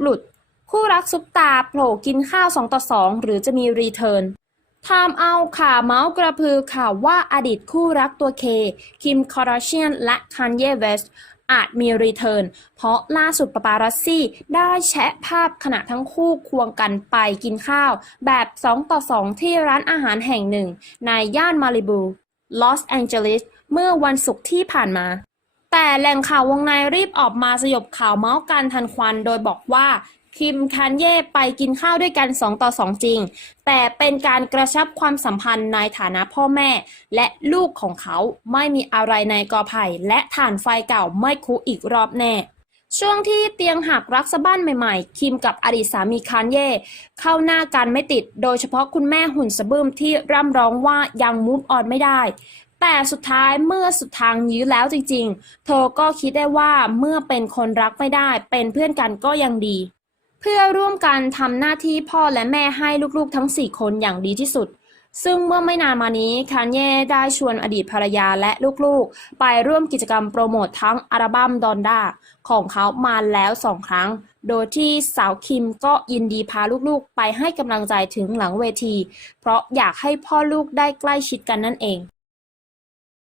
หลุด คู่รักซุปตาโผล่กินข้าว 2 ต่อ 2 หรือจะมีรีเทิร์นทามเอาข่าวเมาส์กระพือข่าวว่าอดีตคู่รักตัวเค คิมคาร์ดเชียน และคันเยเวสอาจมีรีเทิร์น เพราะล่าสุดปาปารัสซี่ได้แชะภาพขณะทั้งคู่ควงกันไปกินข้าว แบบ 2 ต่อ 2 ที่ร้านอาหารแห่งหนึ่ง ในย่านมาริบู ลอสแองเจลิส เมื่อวันศุกร์ที่ผ่านมา แต่แหล่งข่าววงในรีบออกมาสยบข่าวเมาส์กันทันควัน โดยบอกว่าคิมคันเย่ไปกินข้าวด้วยกัน 2 ต่อ 2 จริง แต่เป็นการกระชับความสัมพันธ์ในฐานะพ่อแม่ และลูกของเขาไม่มีอะไรในกอไผ่และฐานไฟเก่าไม่คุอีกรอบแน่ ช่วงที่เตียงหักรักสะบ้านใหม่ๆ คิมกับอดีตสามีคานเย่เข้าหน้ากันไม่ติด โดยเฉพาะคุณแม่หุ่นสะบึมที่ร่ำร้องว่ายังมูฟออนไม่ได้ แต่สุดท้ายเมื่อสุดทางยื้อแล้วจริงๆ เธอก็คิดได้ว่าเมื่อเป็นคนรักไม่ได้ เป็นเพื่อนกันก็ยังดี เพื่อร่วมกันทำหน้าที่พ่อและแม่ให้ลูกๆทั้ง 4 คนอย่างดีที่สุด ซึ่งเมื่อไม่นานมานี้คานเย่ได้ชวนอดีตภรรยาและลูกๆ ไปร่วมกิจกรรมโปรโมททั้งอัลบั้มดอนด้าของเขามาแล้วสองครั้ง โดยที่สาวคิมก็ยินดีพาลูกๆ ไปให้กำลังใจถึงหลังเวที เพราะอยากให้พ่อลูกได้ใกล้ชิดกันนั่นเอง